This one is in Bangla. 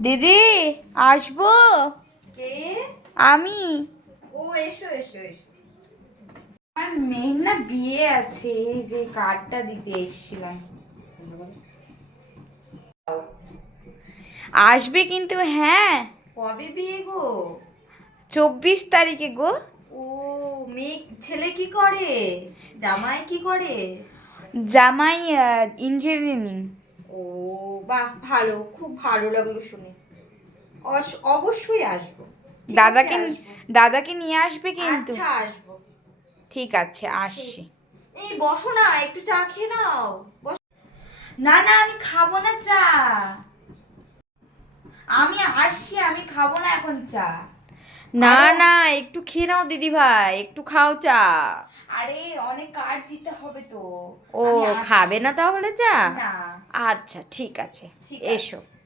দিদি আসবো। কে? আমি। ও এসো এসো এসো। আমার মেয়ের না বিয়ে আছে, এই যে কার্ডটা দিতে এসেছিলাম। আসবে কিন্তু, হ্যাঁ। কবে বিয়ে গো? 24 তারিখে গো। ও, মেয়ে ছেলে কি করে? জামাই কি করে? জামাই ইঞ্জিনিয়ারিং। ও বাহ, ভালো, খুব ভালো লাগলো শুনে। অবশ্যই আসবো। ঠিক আছে, দাদাকে আসবো। দাদাকে নিয়ে আসবে কিন্তু। আচ্ছা, আসবো। ঠিক আছে, আসছি। এই বসো না, একটু চা খেয়ে নাও। না না, আমি খাবো না চা। আমি আসছি, আমি খাবো না এখন চা। না আরো- না, একটু খেয়ে নাও দিদি ভাই, একটু খাও চা। আরে অনেক কার্ড দিতে হবে তো। ও, আমি খাবে আসছি। না তাহলে চা? না। আচ্ছা, ঠিক আছে, ঠিক এসো। আছে।